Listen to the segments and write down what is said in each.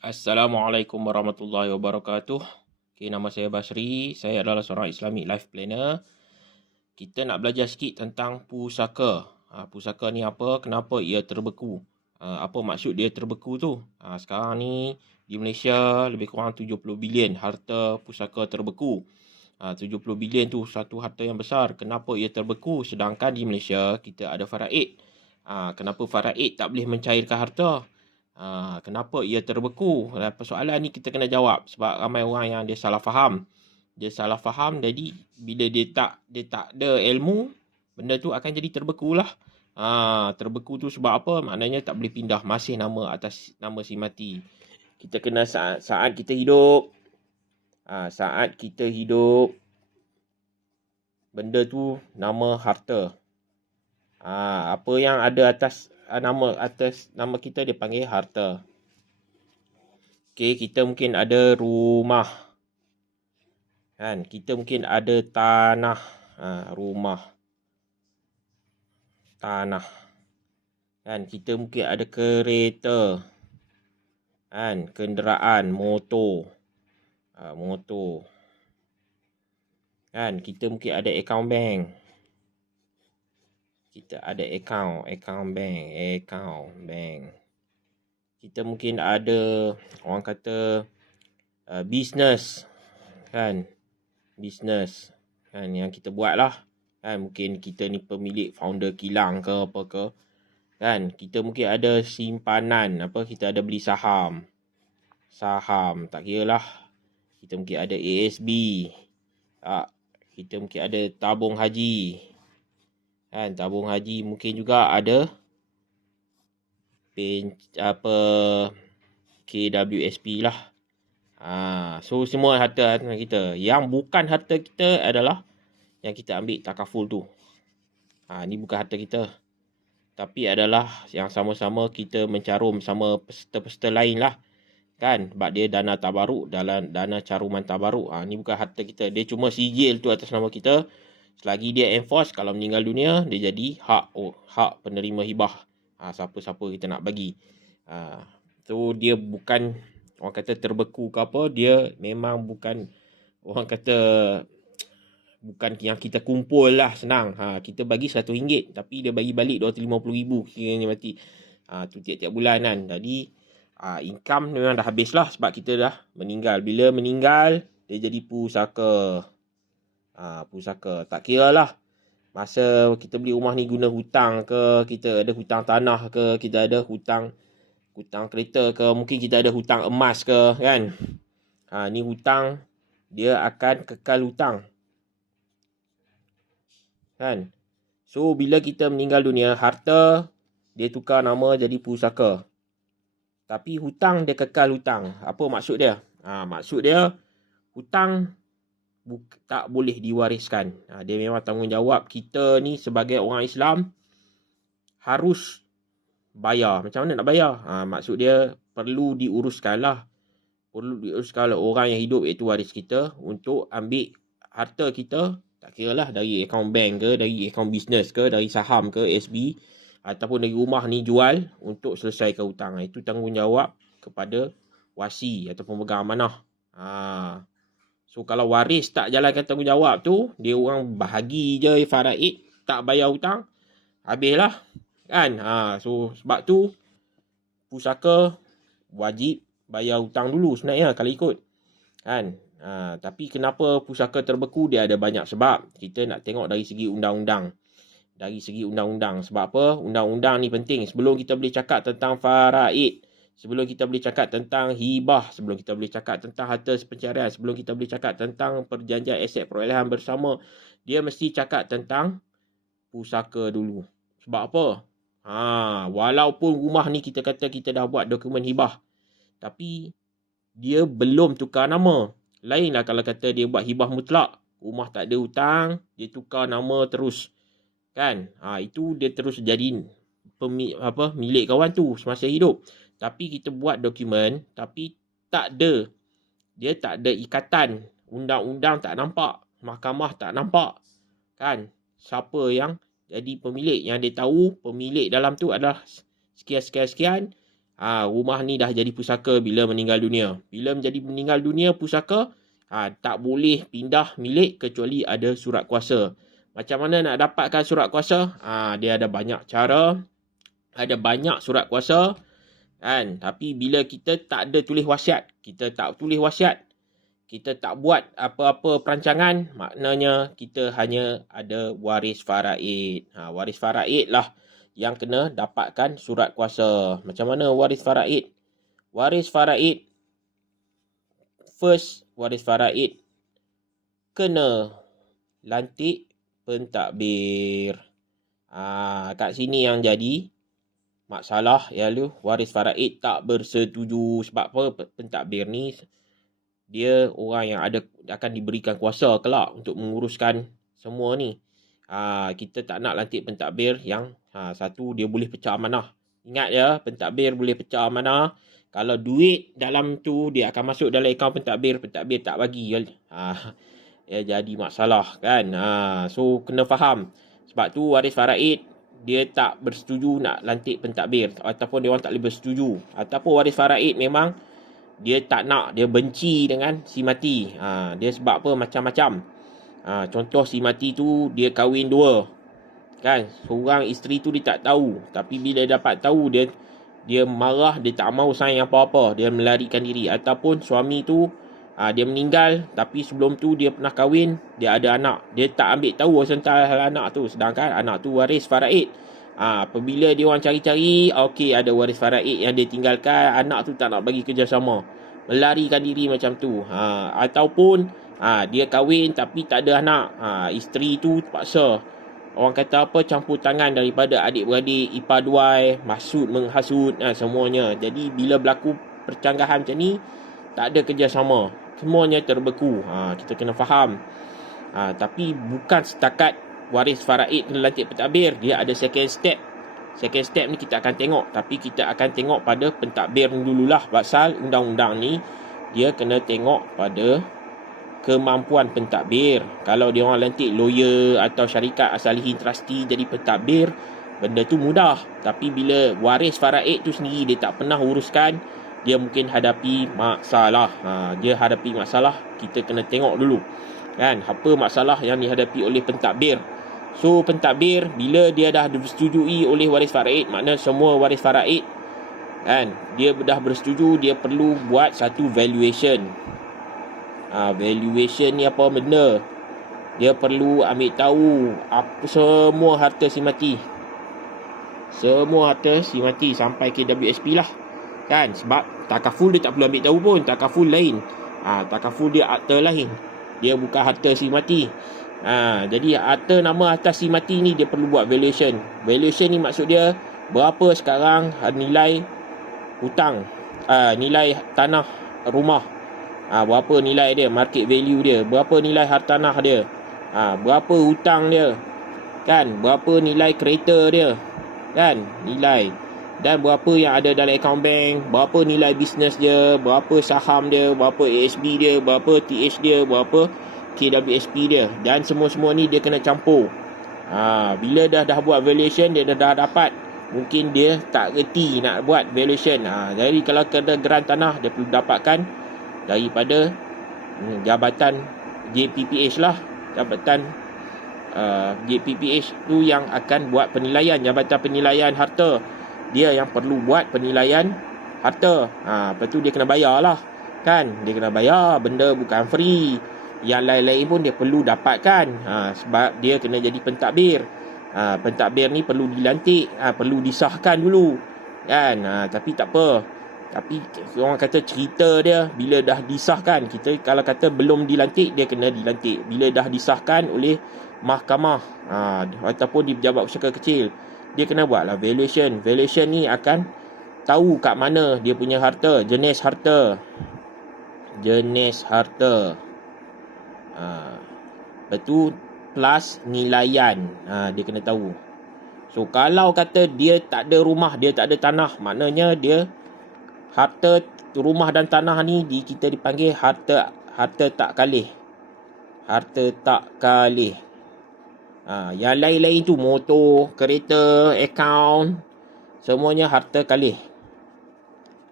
Assalamualaikum warahmatullahi wabarakatuh. Okay, nama saya Basri. Saya adalah seorang Islamic Life Planner. Kita nak belajar sikit tentang pusaka. Pusaka ni apa? Kenapa ia terbeku? Apa maksud dia terbeku tu? Sekarang ni di Malaysia lebih kurang 70 bilion harta pusaka terbeku. 70 bilion tu satu harta yang besar. Kenapa ia terbeku? Sedangkan di Malaysia kita ada faraid. Kenapa faraid tak boleh mencairkan harta? Kenapa ia terbeku? Persoalan ni kita kena jawab sebab ramai orang yang dia salah faham. Dia salah faham, jadi bila dia tak ada ilmu, benda tu akan jadi terbeku lah. Terbeku tu sebab apa? Maknanya tak boleh pindah, masih nama atas nama si mati. Kita kena saat kita hidup. Saat kita hidup, benda tu nama harta. Apa yang ada atas nama kita dia panggil harta. Okey, kita mungkin ada rumah. Kan? Kita mungkin ada tanah. Rumah. Tanah. Kan? Kita mungkin ada kereta. Kan? Kenderaan, motor. Motor. Kan? Kita mungkin ada akaun bank. Kita ada akaun bank. Kita mungkin ada orang kata business. Kan? Business. Kan? Yang kita buat lah. Kan? Mungkin kita ni pemilik founder kilang ke apa ke. Kan? Kita mungkin ada simpanan. Kita ada beli saham. Tak kira lah. Kita mungkin ada ASB. Kita mungkin ada tabung haji. Kan? Tabung haji mungkin juga ada KWSP lah. So semua harta kita. Yang bukan harta kita adalah yang kita ambil takaful tu. Ni bukan harta kita. Tapi adalah yang sama-sama kita mencarum sama peserta-peserta lain lah. Kan? Sebab dia dana tabaruk, dana caruman tabaruk. Ni bukan harta kita. Dia cuma sijil tu atas nama kita. Selagi dia enforce, kalau meninggal dunia, dia jadi hak penerima hibah. Siapa-siapa kita nak bagi. So dia bukan orang kata terbeku ke apa. Dia memang bukan orang kata bukan yang kita kumpul lah, senang. Kita bagi RM100 tapi dia bagi balik RM250,000 kiranya mati. Tu tiap-tiap bulan kan. Jadi income memang dah habis lah sebab kita dah meninggal. Bila meninggal dia jadi pusaka. Pusaka. Tak kira lah masa kita beli rumah ni guna hutang ke, kita ada hutang tanah ke, kita ada hutang kereta ke, mungkin kita ada hutang emas ke, kan. Ni hutang dia akan kekal hutang. Kan? So bila kita meninggal dunia, harta dia tukar nama jadi pusaka. Tapi hutang dia kekal hutang. Apa maksud dia? Maksud dia hutang tak boleh diwariskan. Dia memang tanggungjawab kita ni sebagai orang Islam harus bayar. Macam mana nak bayar? Maksud dia perlu diuruskan lah. Perlu diuruskan oleh orang yang hidup iaitu waris kita untuk ambil harta kita. Tak kira lah dari akaun bank ke, dari akaun bisnes ke, dari saham ke, SB. Ataupun dari rumah ni jual untuk selesaikan hutang. Itu tanggungjawab kepada wasi ataupun pegang amanah. So kalau waris tak jalankan tanggungjawab tu, dia orang bahagi je faraid, tak bayar hutang, habislah. Kan? So sebab tu pusaka wajib bayar hutang dulu sebenarnya kalau ikut. Kan? Tapi kenapa pusaka terbeku? Dia ada banyak sebab. Kita nak tengok dari segi undang-undang. Sebab apa? Undang-undang ni penting. Sebelum kita boleh cakap tentang faraid, sebelum kita boleh cakap tentang hibah, sebelum kita boleh cakap tentang harta pencarian, sebelum kita boleh cakap tentang perjanjian aset perolehan bersama, dia mesti cakap tentang pusaka dulu. Sebab apa? Walaupun rumah ni kita kata kita dah buat dokumen hibah, tapi dia belum tukar nama. Lainlah kalau kata dia buat hibah mutlak, rumah tak ada hutang, dia tukar nama terus. Kan? Itu dia terus jadi milik kawan tu semasa hidup. Tapi kita buat dokumen, tapi dia tak ada ikatan. Undang-undang tak nampak, mahkamah tak nampak. Kan? Siapa yang jadi pemilik? Yang dia tahu pemilik dalam tu adalah sekian-sekian-sekian. Rumah ni dah jadi pusaka bila meninggal dunia. Bila meninggal dunia pusaka, tak boleh pindah milik kecuali ada surat kuasa. Macam mana nak dapatkan surat kuasa? Dia ada banyak cara. Ada banyak surat kuasa. Kan? Tapi bila kita tak ada tulis wasiat, kita tak tulis wasiat, kita tak buat apa-apa perancangan, maknanya kita hanya ada waris faraid. Waris faraid lah yang kena dapatkan surat kuasa. Macam mana waris faraid? Waris faraid, first waris faraid kena lantik pentadbir. Kat sini yang jadi masalah ialah waris faraid tak bersetuju. Sebab apa? Pentadbir ni dia orang yang akan diberikan kuasa kelak untuk menguruskan semua ni. Kita tak nak lantik pentadbir yang satu, dia boleh pecah amanah. Ingat ya, pentadbir boleh pecah amanah. Kalau duit dalam tu dia akan masuk dalam akaun pentadbir tak bagi. Jadi masalah kan. So kena faham. Sebab tu waris faraid dia tak bersetuju nak lantik pentadbir, ataupun dia orang tak boleh bersetuju. Ataupun waris faraid memang dia tak nak, dia benci dengan si mati. Dia sebab apa? Macam-macam. Contoh si mati tu dia kahwin dua. Kan? Seorang isteri tu dia tak tahu. Tapi bila dapat tahu, dia marah, dia tak mau sayang apa-apa. Dia melarikan diri. Ataupun suami tu dia meninggal, tapi sebelum tu dia pernah kahwin, dia ada anak. Dia tak ambil tahu tentang hal anak tu. Sedangkan anak tu waris faraid. Apabila dia orang cari-cari, ada waris faraid yang dia tinggalkan, anak tu tak nak bagi kerjasama, melarikan diri macam tu. Ataupun dia kahwin tapi tak ada anak. Isteri tu terpaksa, orang kata apa, campur tangan daripada adik-beradik, ipar-duai, maksud menghasut, semuanya. Jadi bila berlaku percanggahan macam ni, tak ada kerjasama, semuanya terbeku. Kita kena faham. Tapi bukan setakat waris faraid kena lantik pentadbir, dia ada second step. Second step ni kita akan tengok, tapi kita akan tengok pada pentadbir dululah. Pasal undang-undang ni dia kena tengok pada kemampuan pentadbir. Kalau dia orang lantik lawyer atau syarikat asalihin trustee jadi pentadbir, benda tu mudah. Tapi bila waris faraid tu sendiri dia tak pernah uruskan, dia mungkin hadapi masalah. Dia hadapi masalah, kita kena tengok dulu kan apa masalah yang dihadapi oleh pentadbir. So pentadbir bila dia dah disetujui oleh waris faraid, makna semua waris faraid kan, dia dah bersetuju, dia perlu buat satu valuation. Valuation ni apa benda? Dia perlu ambil tahu apa semua harta si mati. Semua harta si mati sampai ke WSP lah. Kan? Sebab takaful dia tak perlu ambil tahu pun. Takaful lain. Takaful dia akta lain. Dia bukan harta si mati. Jadi akta nama atas si mati ni dia perlu buat valuation. Valuation ni maksud dia berapa sekarang nilai hutang, nilai tanah rumah, berapa nilai dia, market value dia, berapa nilai hartanah dia, berapa hutang dia, kan, berapa nilai kereta dia, kan, nilai, dan berapa yang ada dalam akaun bank, berapa nilai bisnes dia, berapa saham dia, berapa ASB dia, berapa TH dia, berapa KWSP dia, dan semua-semua ni dia kena campur. Bila dah buat valuation, dia dah dapat, mungkin dia tak reti nak buat valuation. Jadi kalau kena geran tanah, dia perlu dapatkan daripada jabatan JPPH lah. Jabatan JPPH tu yang akan buat penilaian, Jabatan Penilaian Harta. Dia yang perlu buat penilaian harta. Lepas tu dia kena bayar lah, kan, dia kena bayar, benda bukan free. Yang lain-lain pun dia perlu dapatkan, sebab dia kena jadi pentadbir. Pentadbir ni perlu dilantik, perlu disahkan dulu, kan. Tapi tak apa. Tapi orang kata cerita dia bila dah disahkan, kita kalau kata belum dilantik, dia kena dilantik bila dah disahkan oleh mahkamah, ataupun di pejabat usaha kecil, dia kena buatlah valuation. Valuation ni akan tahu kat mana dia punya harta, jenis harta. Lepas tu plus nilaian, dia kena tahu. So kalau kata dia tak ada rumah, dia tak ada tanah, maknanya dia harta rumah dan tanah ni kita dipanggil harta tak kalih. Harta tak kalih. Yang lain-lain tu motor, kereta, akaun, semuanya harta kalih.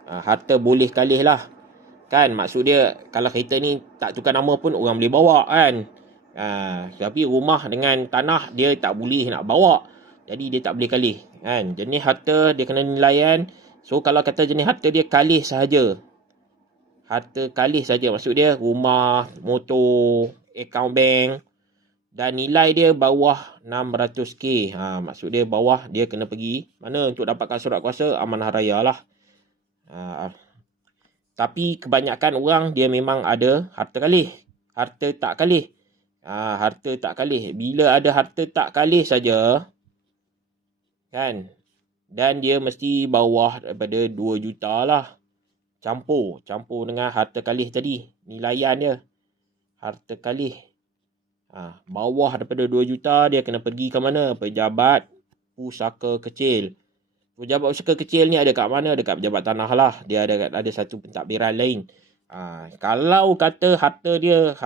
Harta boleh kalih lah. Kan maksud dia kalau kereta ni tak tukar nama pun orang boleh bawa kan. Tapi rumah dengan tanah dia tak boleh nak bawa. Jadi dia tak boleh kalih kan. Jenis harta dia kena nilaian. So kalau kata jenis harta dia kalih sahaja. Harta kalih saja maksud dia rumah, motor, akaun bank dan nilai dia bawah 600k. Maksud dia bawah dia kena pergi mana untuk dapatkan surat kuasa amanah raya lah. Tapi kebanyakan orang dia memang ada harta kalih. Harta tak kalih. Harta tak kalih. Bila ada harta tak kalih saja kan. Dan dia mesti bawah daripada 2 juta lah. Campur dengan harta kalih tadi. Nilaian dia. Harta kalih. Bawah daripada 2 juta dia kena pergi ke mana? Pejabat pusaka kecil. Pejabat pusaka kecil ni ada kat mana? Dekat pejabat tanah lah. Dia ada satu pentadbiran lain. Kalau kata harta dia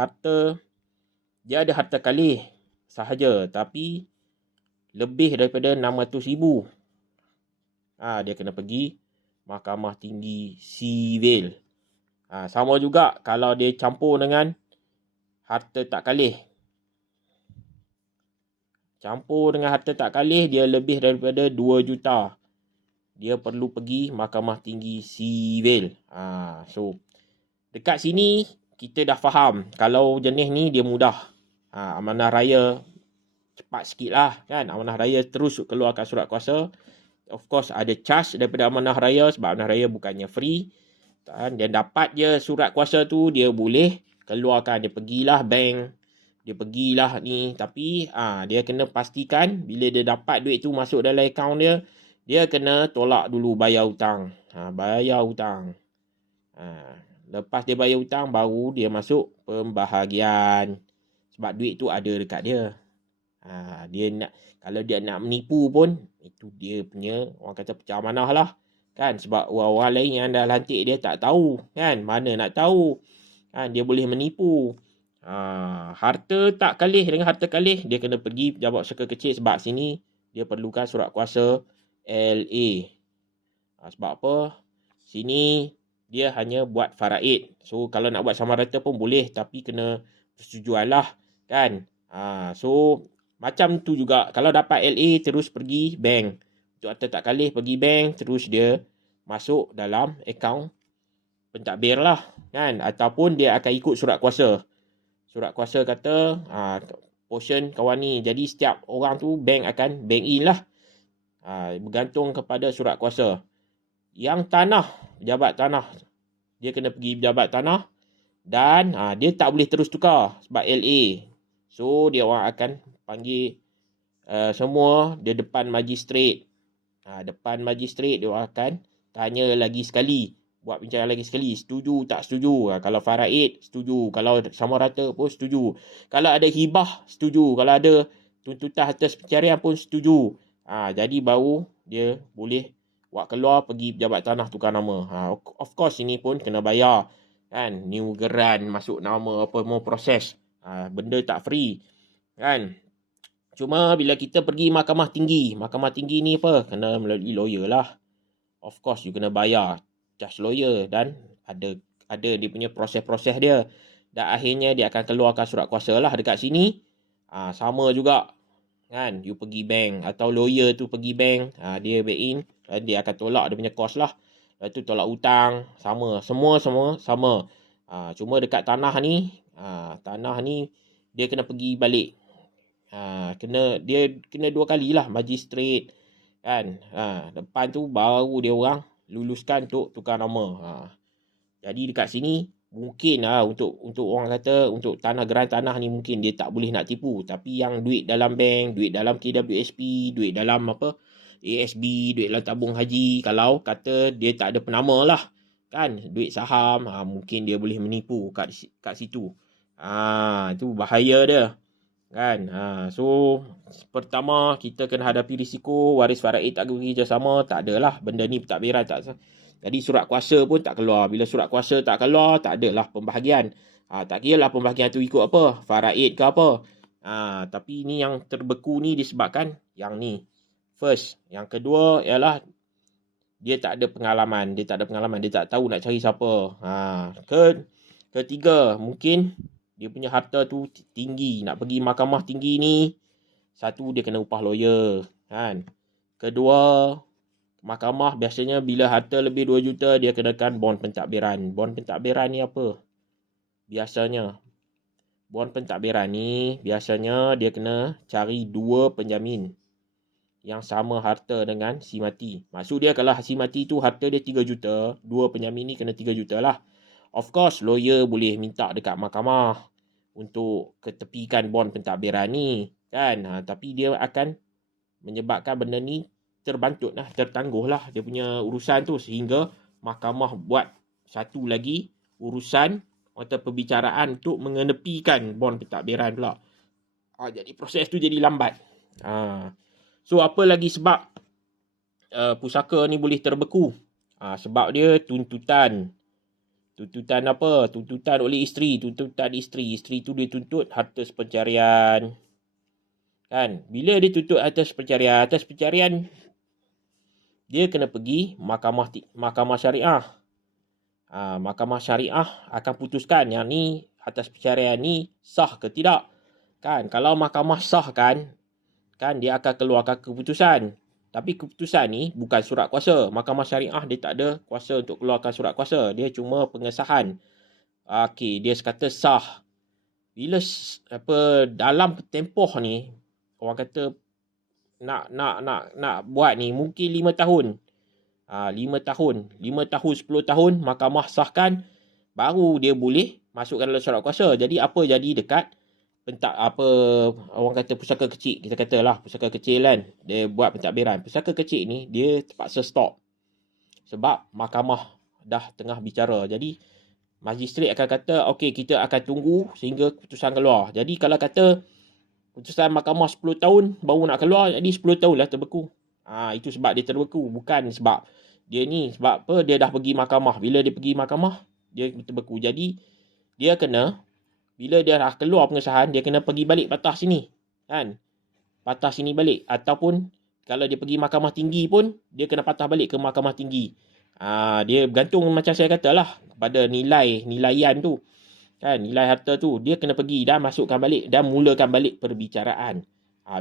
ada harta kalih sahaja. Tapi lebih daripada 600,000. Dia kena pergi Mahkamah Tinggi Sivil. Sama juga kalau dia campur dengan harta tak kalih. Campur dengan harta tak kalih dia lebih daripada 2 juta. Dia perlu pergi Mahkamah Tinggi Sivil. So dekat sini kita dah faham kalau jenis ni dia mudah. Amanah raya cepat sikit lah kan. Amanah raya terus keluarkan surat kuasa. Of course ada charge daripada amanah raya sebab amanah raya bukannya free. Dan dapat je surat kuasa tu dia boleh keluarkan. Dia pergilah bank. Dia pergilah ni. Tapi dia kena pastikan bila dia dapat duit tu masuk dalam akaun dia. Dia kena tolak dulu bayar hutang. Bayar hutang. Lepas dia bayar hutang baru dia masuk pembahagian. Sebab duit tu ada dekat dia. Dia nak, kalau dia nak menipu pun itu dia punya orang kata pecah amanah lah kan. Sebab orang-orang lain yang dah lantik dia tak tahu kan. Mana nak tahu kan. Dia boleh menipu. Harta tak kalih dengan harta kalih dia kena pergi pejabat pusaka kecil. Sebab sini dia perlukan surat kuasa LA. Sebab apa? Sini dia hanya buat faraid. So kalau nak buat sama rata pun boleh. Tapi kena persetujuan lah kan. So macam tu juga. Kalau dapat LA terus pergi bank. Untuk harta tak kalih pergi bank. Terus dia masuk dalam akaun pentadbir lah kan. Ataupun dia akan ikut surat kuasa. Surat kuasa kata portion kawan ni. Jadi setiap orang tu bank akan bank in lah. Bergantung kepada surat kuasa. Yang tanah, pejabat tanah. Dia kena pergi pejabat tanah. Dan dia tak boleh terus tukar. Sebab LA. So dia orang akan panggil semua dia depan magistrat. Depan magistrat dia orang akan tanya lagi sekali. Buat bincang lagi sekali. Setuju tak setuju. Kalau faraid setuju. Kalau sama rata pun setuju. Kalau ada hibah setuju. Kalau ada tuntutan atas pencarian pun setuju. Jadi baru dia boleh buat keluar pergi pejabat tanah tukar nama. Of course ini pun kena bayar kan. New geran masuk nama apa mau proses. Benda tak free kan. Cuma bila kita pergi mahkamah tinggi ni apa? Kena melalui lawyer lah. Of course you kena bayar charge lawyer dan ada dia punya proses-proses dia. Dan akhirnya dia akan keluarkan surat kuasa lah dekat sini. Sama juga kan. You pergi bank atau lawyer tu pergi bank. Dia back in. Dia akan tolak dia punya kos lah. Lepas tu tolak hutang. Sama. Semua sama. Cuma dekat tanah ni dia kena pergi balik. Dia kena 2 kali lah magistrat kan. Depan tu baru dia orang luluskan untuk tukar nama. Jadi dekat sini mungkin untuk orang kata untuk tanah geran tanah ni mungkin dia tak boleh nak tipu. Tapi yang duit dalam bank, duit dalam KWSP, duit dalam ASB, duit dalam tabung haji, kalau kata dia tak ada penama lah kan, duit saham, mungkin dia boleh menipu kat situ. Itu bahaya dia kan. So pertama kita kena hadapi risiko waris faraid tak bekerjasama. Tak adalah benda ni pentadbiran tak. Jadi surat kuasa pun tak keluar. Bila surat kuasa tak keluar, tak adalah pembahagian. Tak kira lah pembahagian tu ikut apa, faraid ke apa. Tapi ni yang terbeku ni disebabkan yang ni. First. Yang kedua ialah dia tak ada pengalaman. Dia tak tahu nak cari siapa. Ketiga, mungkin dia punya harta tu tinggi. Nak pergi mahkamah tinggi ni, satu, dia kena upah lawyer. Kan? Kedua, mahkamah biasanya bila harta lebih 2 juta, dia kenakan bond pentadbiran. Bond pentadbiran ni apa? Biasanya, bond pentadbiran ni, biasanya dia kena cari 2 penjamin yang sama harta dengan si mati. Maksud dia kalau si mati tu harta dia 3 juta, 2 penjamin ni kena 3 juta lah. Of course, lawyer boleh minta dekat mahkamah untuk ketepikan bond pentadbiran ni. Kan? Tapi dia akan menyebabkan benda ni terbantut lah, tertangguh lah dia punya urusan tu, sehingga mahkamah buat satu lagi urusan atau perbicaraan untuk mengenepikan bond pentadbiran pula. Jadi proses tu jadi lambat. So apa lagi sebab pusaka ni boleh terbeku? Sebab dia tuntutan. Tuntutan apa? Tuntutan oleh isteri. Tuntutan isteri. Isteri tu dia tuntut harta pencarian. Kan? Bila dia tuntut harta pencarian, dia kena pergi mahkamah syariah. Mahkamah syariah akan putuskan yang ni atas pencarian ni sah ke tidak. Kan? Kalau mahkamah sah kan dia akan keluarkan keputusan. Tapi keputusan ni bukan surat kuasa. Mahkamah syariah dia tak ada kuasa untuk keluarkan surat kuasa. Dia cuma pengesahan. Dia kata sah. Bila dalam tempoh ni, orang kata nak buat ni mungkin 5 tahun. 5 tahun, 10 tahun mahkamah sahkan, baru dia boleh masukkan dalam surat kuasa. Jadi apa jadi dekat orang kata pusaka kecil, kita katalah pusaka kecil kan, dia buat pentadbiran. Pusaka kecil ni dia terpaksa stop sebab mahkamah dah tengah bicara. Jadi magistrat akan kata okey, kita akan tunggu sehingga keputusan keluar. Jadi kalau kata putusan mahkamah 10 tahun baru nak keluar, jadi 10 tahun lah terbeku. Itu sebab dia terbeku, bukan sebab dia ni, sebab apa, dia dah pergi mahkamah. Bila dia pergi mahkamah, dia terbeku. Jadi dia kena, bila dia dah keluar pengesahan, dia kena pergi balik patah sini. Kan? Patah sini balik. Ataupun kalau dia pergi mahkamah tinggi pun, dia kena patah balik ke mahkamah tinggi. Dia bergantung macam saya katalah pada nilaian tu. Kan? Nilai harta tu. Dia kena pergi dan masukkan balik dan mulakan balik perbicaraan.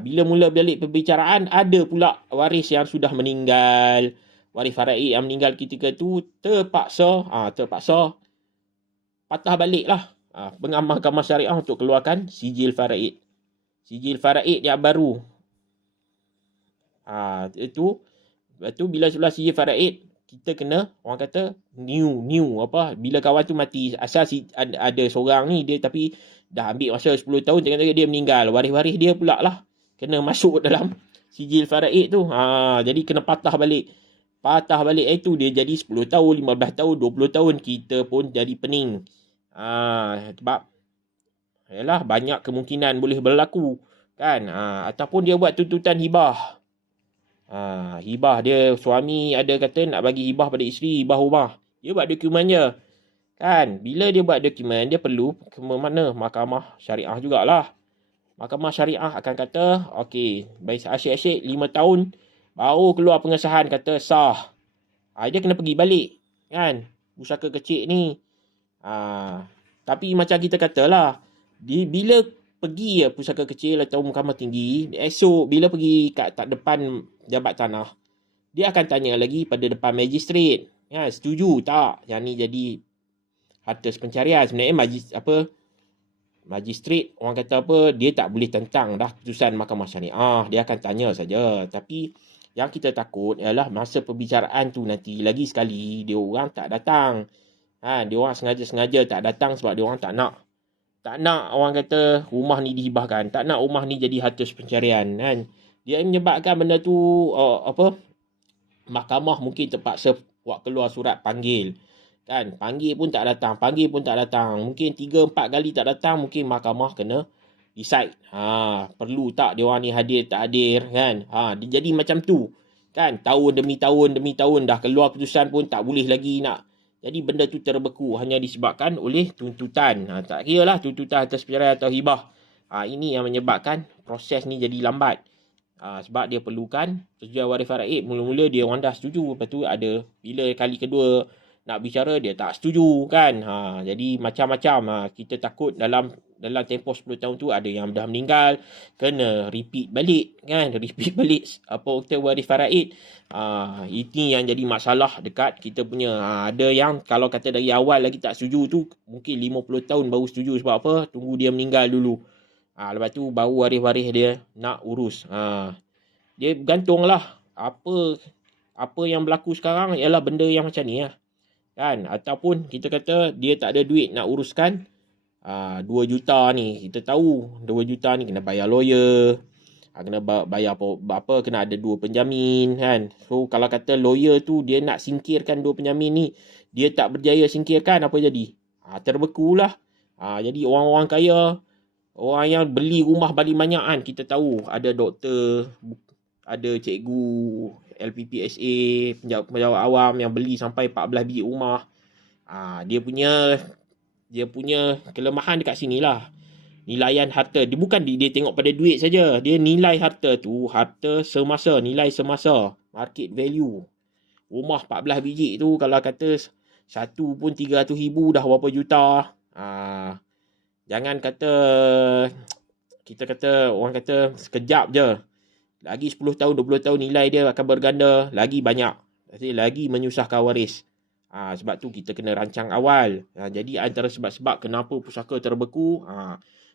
Bila mula balik perbicaraan, ada pula waris yang sudah meninggal. Waris faraid yang meninggal ketika tu terpaksa patah balik lah. Mahkamah syariah untuk keluarkan sijil faraid. Sijil faraid yang baru. Itu bila sebelah sijil faraid, kita kena, orang kata new bila kawan tu mati, asal ada seorang ni dia, tapi dah ambil masa 10 tahun, tengok-tengok dia meninggal, waris-waris dia pula lah kena masuk dalam sijil faraid tu. Jadi kena patah balik itu dia jadi 10 tahun, 15 tahun, 20 tahun, kita pun jadi pening. Sebab yalah, banyak kemungkinan boleh berlaku kan. Ataupun dia buat tuntutan hibah. Hibah dia, suami ada kata nak bagi hibah pada isteri, hibah rumah. Dia buat dokumen je. Kan? Bila dia buat dokumen, dia perlu ke mana? Mahkamah syariah jugalah. Mahkamah syariah akan kata, okey, baik asyik-asyik 5 tahun, baru keluar pengesahan kata sah. Dia kena pergi balik. Kan? Pusaka kecil ni. Tapi macam kita katalah, bila pergi pusaka kecil atau mahkamah tinggi, esok bila pergi kat depan jabat tanah, dia akan tanya lagi pada depan magistrat. Setuju tak yang ni jadi harta pencarian? Sebenarnya magistrat, orang kata dia tak boleh tentang dah keputusan mahkamah syariah. Dia akan tanya saja. Tapi yang kita takut ialah masa perbicaraan tu nanti lagi sekali dia orang tak datang. Dia orang sengaja tak datang sebab dia orang tak nak orang kata rumah ni dihibahkan, tak nak rumah ni jadi harta pencarian kan. Dia menyebabkan benda tu mahkamah mungkin terpaksa buat keluar surat panggil kan. Panggil pun tak datang, mungkin 3-4 kali tak datang. Mungkin mahkamah kena decide perlu tak dia orang ni hadir tak hadir kan. Dia jadi macam tu kan, tahun demi tahun dah keluar keputusan pun tak boleh lagi nak. Jadi benda tu terbeku hanya disebabkan oleh tuntutan. Tak kira lah tuntutan atas pencarian atau hibah. Ini yang menyebabkan proses ni jadi lambat. Sebab dia perlukan persetujuan waris faraid. Mula-mula dia orang dah setuju. Lepas tu ada bila kali kedua nak bicara dia tak setuju kan. Jadi macam-macam. Kita takut dalam tempoh 10 tahun tu ada yang dah meninggal, kena repeat balik kan. Repeat balik apa kita waris faraid. Ini yang jadi masalah dekat kita punya. Ada yang kalau kata dari awal lagi tak setuju tu mungkin 50 tahun baru setuju. Sebab apa? Tunggu dia meninggal dulu. Lepas tu baru waris-waris dia nak urus. Dia bergantunglah. Apa yang berlaku sekarang ialah benda yang macam ni lah. Kan? Ataupun kita kata dia tak ada duit nak uruskan 2 juta ni. Kita tahu 2 juta ni kena bayar lawyer. Kena bayar apa, kena ada 2 penjamin kan. So kalau kata lawyer tu dia nak singkirkan 2 penjamin ni, dia tak berjaya singkirkan, apa jadi? Terbekulah. Jadi orang-orang kaya, orang yang beli rumah paling banyak kan, kita tahu ada doktor, ada cikgu, LPPSA, penjawat awam yang beli sampai 14 biji rumah. Dia punya kelemahan dekat sinilah. Nilaian harta. Dia bukan dia tengok pada duit saja. Dia nilai harta tu, harta semasa, nilai semasa, market value. Rumah 14 biji tu kalau kata satu pun 300,000 dah berapa juta. Jangan kata kita kata orang kata sekejap je. Lagi 10 tahun, 20 tahun nilai dia akan berganda lagi banyak. Lagi menyusahkan waris. Sebab tu kita kena rancang awal. Jadi antara sebab-sebab kenapa pusaka terbeku,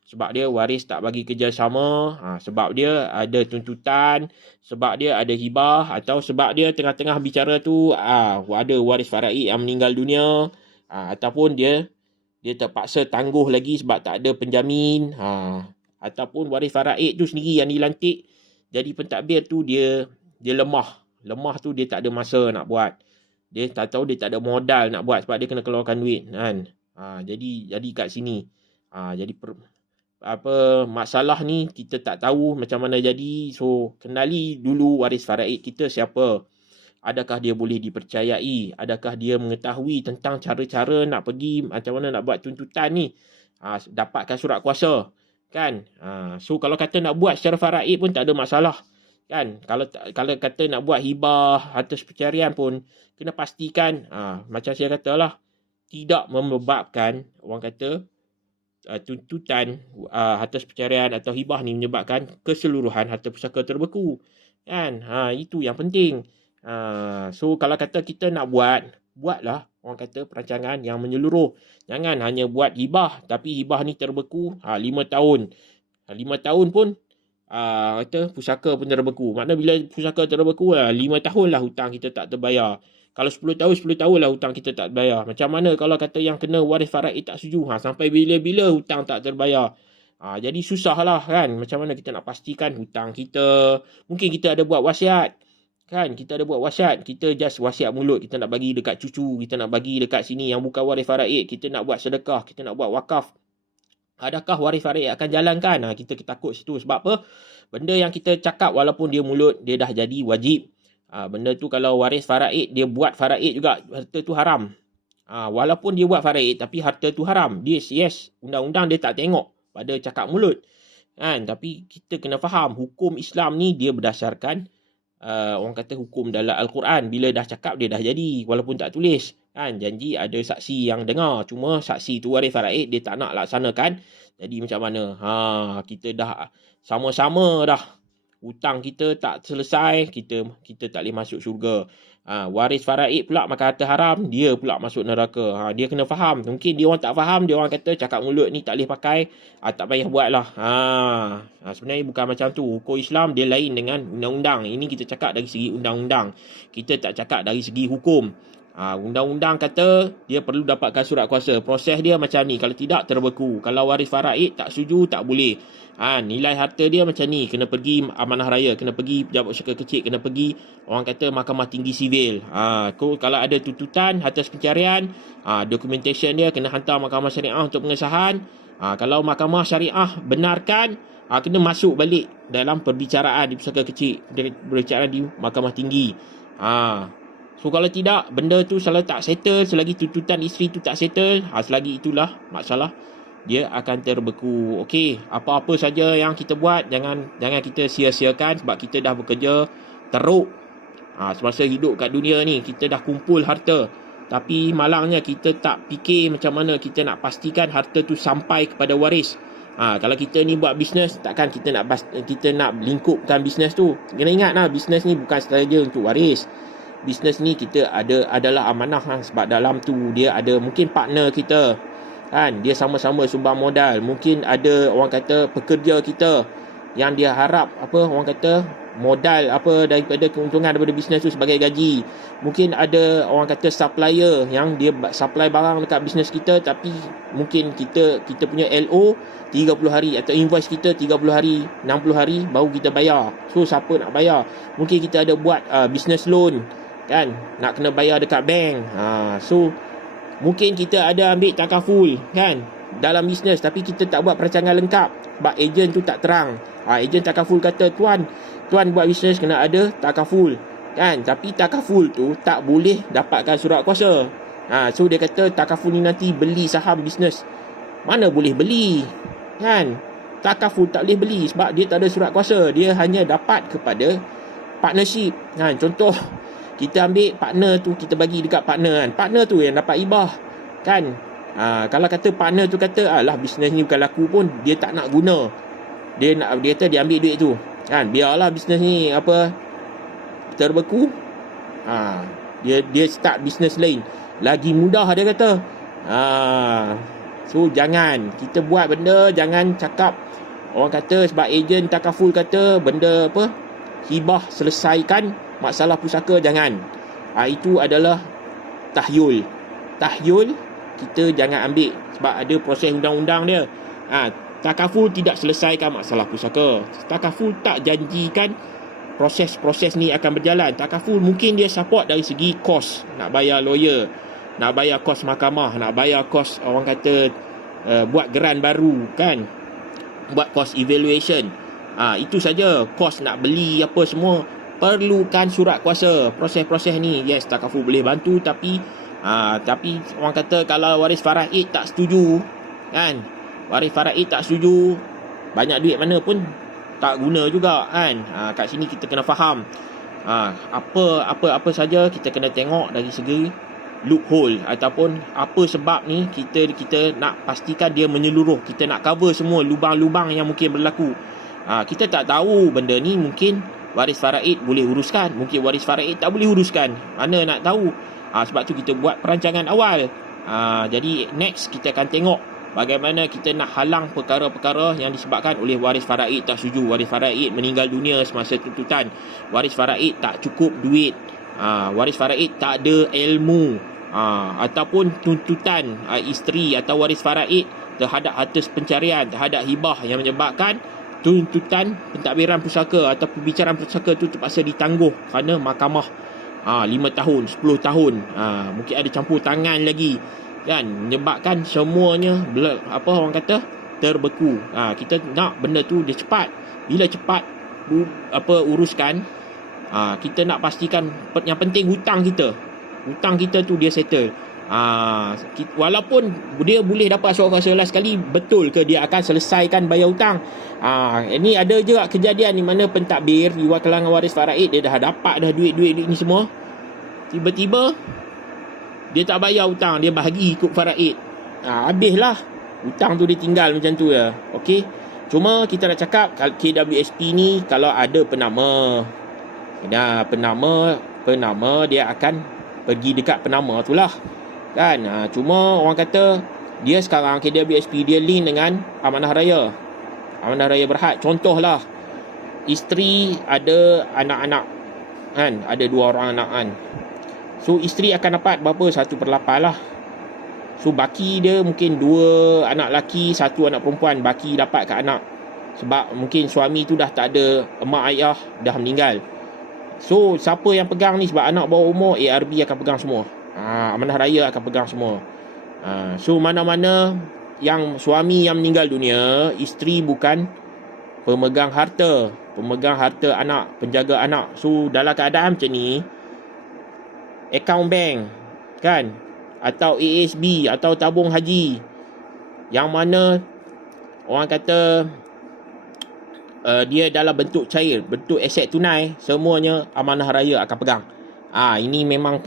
sebab dia waris tak bagi kerjasama, sebab dia ada tuntutan, sebab dia ada hibah, atau sebab dia tengah-tengah bicara tu ada waris faraid yang meninggal dunia, ataupun dia terpaksa tangguh lagi sebab tak ada penjamin, ataupun waris faraid tu sendiri yang dilantik jadi pentadbir tu dia lemah tu, dia tak ada masa nak buat, dia tak tahu, dia tak ada modal nak buat sebab dia kena keluarkan duit kan. Jadi kat sini jadi masalah ni kita tak tahu macam mana jadi. So kenali dulu waris faraid kita siapa, adakah dia boleh dipercayai, adakah dia mengetahui tentang cara-cara nak pergi, macam mana nak buat tuntutan ni, dapatkan surat kuasa kan. So kalau kata nak buat secara faraid pun tak ada masalah kan. Kalau kata nak buat hibah atas pencarian pun kena pastikan macam saya katalah, tidak menyebabkan orang kata tuntutan atas pencarian atau hibah ni menyebabkan keseluruhan harta pusaka terbeku kan. Itu yang penting. So kalau kata kita nak buatlah orang kata perancangan yang menyeluruh. Jangan hanya buat hibah tapi hibah ni terbeku 5 tahun. 5 tahun pun kata pusaka pun terbeku. Makna bila pusaka terbeku 5 tahun lah hutang kita tak terbayar. Kalau 10 tahun lah hutang kita tak terbayar. Macam mana kalau kata yang kena waris faraid tak setuju, sampai bila-bila hutang tak terbayar. Jadi susah lah kan. Macam mana kita nak pastikan hutang kita. Mungkin kita ada buat wasiat kan, kita ada buat wasiat, kita just wasiat mulut, kita nak bagi dekat cucu, kita nak bagi dekat sini yang bukan waris faraid, kita nak buat sedekah, kita nak buat wakaf. Adakah waris faraid akan jalankan? Kita takut situ. Sebab apa? Benda yang kita cakap walaupun dia mulut, dia dah jadi wajib. Benda tu kalau waris faraid, dia buat faraid juga, harta tu haram. Walaupun dia buat faraid, tapi harta tu haram. Yes, undang-undang dia tak tengok pada cakap mulut kan. Tapi kita kena faham, hukum Islam ni dia berdasarkan orang kata hukum dalam Al-Quran. Bila dah cakap dia dah jadi, walaupun tak tulis kan. Janji ada saksi yang dengar, cuma saksi tu waris faraid dia tak nak laksanakan. Jadi macam mana? Kita dah sama-sama dah hutang kita tak selesai, kita tak boleh masuk syurga. Waris faraid pula makan harta haram, dia pula masuk neraka. Dia kena faham. Mungkin dia orang tak faham, dia orang kata cakap mulut ni tak boleh pakai, tak payah buat lah. Sebenarnya bukan macam tu. Hukum Islam dia lain dengan undang-undang. Ini kita cakap dari segi undang-undang, kita tak cakap dari segi hukum. Undang-undang kata dia perlu dapatkan surat kuasa. Proses dia macam ni, kalau tidak terbeku. Kalau waris faraid tak setuju, tak boleh. Nilai harta dia macam ni, kena pergi amanah raya, kena pergi pejabat syarikat kecil, kena pergi orang kata mahkamah tinggi sivil. Kalau ada tuntutan atas pencarian, documentation dia kena hantar mahkamah syariah untuk pengesahan. Kalau mahkamah syariah benarkan, kena masuk balik dalam perbicaraan di pusaka kecil, perbicaraan di mahkamah tinggi. So kalau tidak, benda tu selalu tak settle, selagi tuntutan isteri tu tak settle, selagi itulah masalah dia akan terbeku. Okey, apa-apa saja yang kita buat, jangan kita sia-siakan, sebab kita dah bekerja teruk. Semasa hidup kat dunia ni, kita dah kumpul harta. Tapi malangnya kita tak fikir macam mana kita nak pastikan harta tu sampai kepada waris. Kalau kita ni buat bisnes, takkan kita nak lingkupkan bisnes tu. Kena ingat lah, bisnes ni bukan sahaja untuk waris. Bisnes ni kita adalah amanah sebab dalam tu dia ada mungkin partner kita, kan, dia sama-sama sumbang modal. Mungkin ada orang kata pekerja kita yang dia harap orang kata modal daripada keuntungan daripada bisnes tu sebagai gaji. Mungkin ada orang kata supplier yang dia supply barang dekat bisnes kita, tapi mungkin kita punya LO 30 hari atau invoice kita 30 hari, 60 hari baru kita bayar. So siapa nak bayar? Mungkin kita ada buat business loan, kan, nak kena bayar dekat bank. So mungkin kita ada ambil takaful, kan, dalam bisnes, tapi kita tak buat perancangan lengkap sebab ejen tu tak terang. Ejen takaful kata, tuan buat bisnes kena ada takaful, kan, tapi takaful tu tak boleh dapatkan surat kuasa. So dia kata takaful ni nanti beli saham bisnes, mana boleh beli, kan. Takaful tak boleh beli sebab dia tak ada surat kuasa. Dia hanya dapat kepada partnership, kan. Contoh, kita ambil partner tu, kita bagi dekat partner, kan. Partner tu yang dapat hibah, kan. Kalau kata partner tu kata, alah bisnes ni bukan laku pun, dia tak nak guna. Dia kata dia ambil duit tu, kan. Biarlah bisnes ni terbeku. Dia start bisnes lain. Lagi mudah, dia kata. So jangan kita buat benda, jangan cakap orang kata sebab ejen takaful kata benda hibah selesaikan masalah pusaka, jangan. Itu adalah tahyul. Kita jangan ambil sebab ada proses undang-undang dia. Takaful tidak selesaikan masalah pusaka. Takaful tak janjikan proses ni akan berjalan. Takaful mungkin dia support dari segi kos, nak bayar lawyer, nak bayar kos mahkamah, nak bayar kos orang kata buat geran baru, kan, buat kos evaluation. Itu saja. Kos nak beli apa semua perlukan surat kuasa. Proses-proses ni yes, takaful boleh bantu, tapi orang kata kalau waris faraid tak setuju, kan, waris faraid tak setuju, banyak duit mana pun tak guna juga, kan. Kat sini kita kena faham apa saja kita kena tengok dari segi loophole ataupun apa sebab ni kita nak pastikan dia menyeluruh. Kita nak cover semua lubang-lubang yang mungkin berlaku. Kita tak tahu benda ni mungkin waris faraid boleh uruskan, mungkin waris faraid tak boleh uruskan. Mana nak tahu? Sebab tu kita buat perancangan awal. Jadi next kita akan tengok bagaimana kita nak halang perkara-perkara yang disebabkan oleh waris faraid tak setuju. Waris faraid meninggal dunia semasa tuntutan. Waris faraid tak cukup duit. Waris faraid tak ada ilmu. Ataupun tuntutan isteri atau waris faraid terhadap harta pencarian, terhadap hibah yang menyebabkan tuntutan pentadbiran pusaka atau pembicaraan pusaka tu terpaksa ditangguh kerana mahkamah 5 tahun, 10 tahun. Mungkin ada campur tangan lagi, kan, menyebabkan semuanya orang kata terbeku. Kita nak benda tu dia cepat. Bila cepat uruskan, kita nak pastikan yang penting hutang kita tu dia settle. Walaupun dia boleh dapat surat kuasa last sekali, betul ke dia akan selesaikan bayar hutang? Ini ada juga kejadian di mana pentadbir di kalangan waris faraid, dia dah dapat duit ni semua, tiba-tiba dia tak bayar hutang, dia bahagi ikut faraid. Habislah hutang tu, dia tinggal macam tu ya. Okey, cuma kita nak cakap KWSP ni kalau ada penama dia akan pergi dekat penama tu lah, kan. Cuma orang kata dia sekarang KWSP dia link dengan Amanah Raya Berhad. Contohlah, isteri ada anak-anak, kan, ada 2 orang anak, kan. So isteri akan dapat berapa? 1/8 lah. So baki dia mungkin 2 anak lelaki, 1 anak perempuan, baki dapat kat anak. Sebab mungkin suami tu dah tak ada, emak ayah dah meninggal. So siapa yang pegang ni? Sebab anak bawah umur, ARB akan pegang semua. Amanah Raya akan pegang semua. So mana-mana yang suami yang meninggal dunia, isteri bukan pemegang harta anak, penjaga anak. So dalam keadaan macam ni, akaun bank, kan, atau ASB atau tabung haji, yang mana orang kata dia dalam bentuk cair, bentuk aset tunai, semuanya amanah raya akan pegang. Ini memang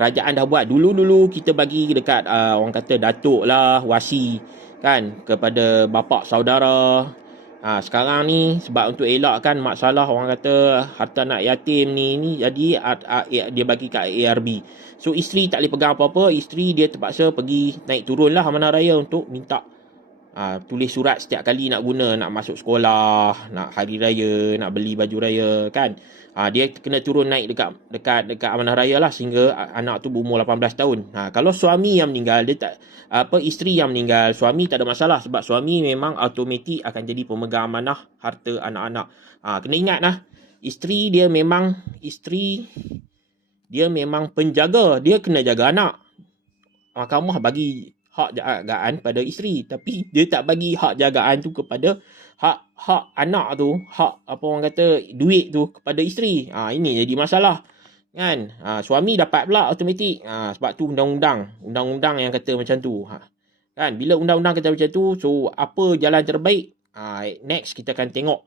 kerajaan dah buat. Dulu-dulu kita bagi dekat orang kata datuk lah, wasi kan, kepada bapa saudara. Sekarang ni sebab untuk elakkan masalah orang kata harta anak yatim ni jadi dia bagi kat ARB. So isteri tak boleh pegang apa-apa, isteri dia terpaksa pergi naik turun lah amanah raya untuk minta tulis surat setiap kali nak guna, nak masuk sekolah, nak hari raya, nak beli baju raya kan. Dia kena turun naik dekat amanah raya lah sehingga anak tu berumur 18 tahun. Kalau suami yang meninggal, dia tak isteri yang meninggal, suami tak ada masalah sebab suami memang automatik akan jadi pemegang amanah harta anak-anak. Kena ingat lah, isteri dia memang penjaga, dia kena jaga anak. Mahkamah bagi hak jagaan pada isteri, tapi dia tak bagi hak jagaan tu kepada hak anak tu, hak apa orang kata duit tu kepada isteri. Ini jadi masalah kan. Suami dapat pula automatik. Sebab tu undang-undang yang kata macam tu. Kan, bila undang-undang kata macam tu, so apa jalan terbaik? Next kita akan tengok.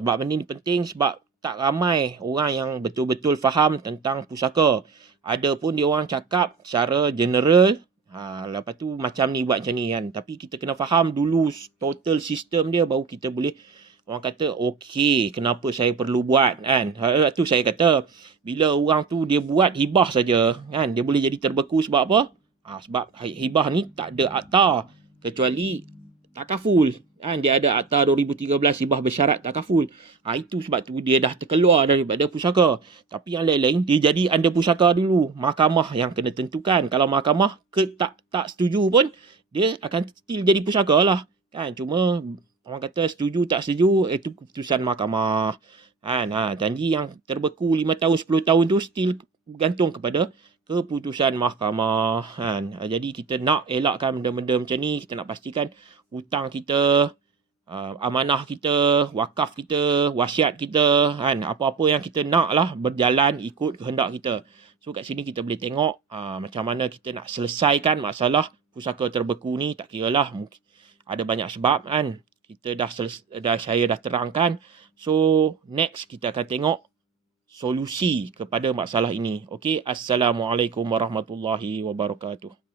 Sebab benda ni penting sebab tak ramai orang yang betul-betul faham tentang pusaka. Ada pun dia orang cakap secara general, lepas tu macam ni buat macam ni kan. Tapi kita kena faham dulu total sistem dia, baru kita boleh orang kata okey, kenapa saya perlu buat kan. Lepas tu saya kata bila orang tu dia buat hibah saja kan, dia boleh jadi terbeku sebab apa? Sebab hibah ni tak ada akta kecuali takaful kan. Dia ada akta 2013 hibah bersyarat takaful. Itu sebab tu dia dah terkeluar daripada pusaka. Tapi yang lain-lain dia jadi under pusaka dulu. Mahkamah yang kena tentukan. Kalau mahkamah tak setuju pun, dia akan still jadi pusaka lah kan. Cuma orang kata setuju tak setuju, itu keputusan mahkamah kan. Janji yang terbeku 5 tahun 10 tahun tu still bergantung kepada keputusan mahkamah kan. Jadi kita nak elakkan benda-benda macam ni. Kita nak pastikan hutang kita, amanah kita, wakaf kita, wasiat kita kan, apa-apa yang kita nak lah berjalan ikut kehendak kita. So kat sini kita boleh tengok macam mana kita nak selesaikan masalah pusaka terbeku ni. Tak kira lah, mungkin ada banyak sebab kan. Saya dah terangkan. So next kita akan tengok solusi kepada masalah ini. Okey, Assalamualaikum warahmatullahi wabarakatuh.